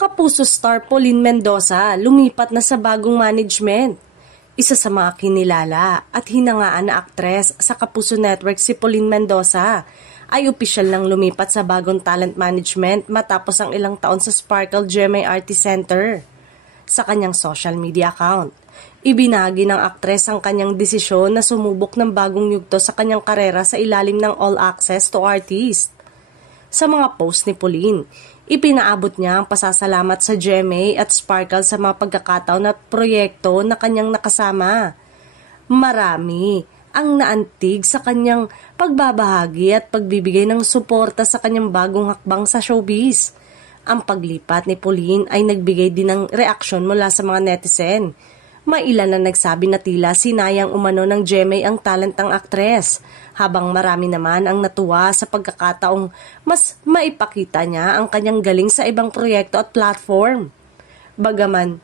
Kapuso star Pauline Mendoza lumipat na sa bagong management. Isa sa mga kinilala at hinangaan na aktres sa Kapuso Network si Pauline Mendoza ay opisyal nang lumipat sa bagong talent management matapos ang ilang taon sa Sparkle GMA Artist Center. Sa kanyang social media account, ibinahagi ng aktres ang kanyang desisyon na sumubok ng bagong yugto sa kanyang karera sa ilalim ng All Access to Artist. Sa mga post ni Pauline, ipinaabot niya ang pasasalamat sa GMA at Sparkle sa mga pagkakataon at proyekto na kanyang nakasama. Marami ang naantig sa kanyang pagbabahagi at pagbibigay ng suporta sa kanyang bagong hakbang sa showbiz. Ang paglipat ni Pauline ay nagbigay din ng reaksyon mula sa mga netizen. May ilan na nagsabi na tila sinayang umano ng GMA ang talent ng aktres, habang marami naman ang natuwa sa pagkakataong mas maipakita niya ang kanyang galing sa ibang proyekto at platform. Bagaman,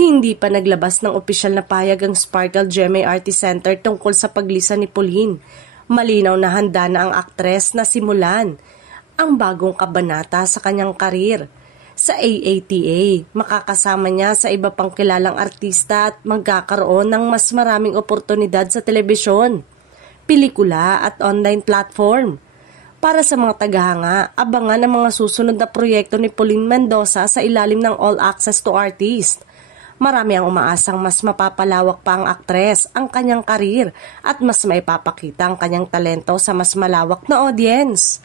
hindi pa naglabas ng opisyal na pahayag ang Sparkle GMA Artist Center tungkol sa paglisan ni Pauline, malinaw na handa na ang aktres na simulan ang bagong kabanata sa kanyang karir. Sa AATA, makakasama niya sa iba pang kilalang artista at magkakaroon ng mas maraming oportunidad sa telebisyon, pelikula at online platform. Para sa mga tagahanga, abangan ang mga susunod na proyekto ni Pauline Mendoza sa ilalim ng All Access to Artist. Marami ang umaasang mas mapapalawak pa ang aktres ang kanyang karir at mas maipapakita ang kanyang talento sa mas malawak na audience.